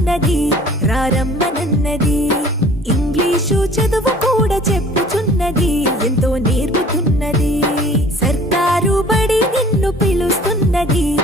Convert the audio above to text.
పిలుస్తున్నది, రారమ్మనన్నది. English చదువు కూడా చెప్పుచున్నది, ఎంతో నేర్పుతున్నది. సర్కారు బడి నిన్ను పిలుస్తున్నది.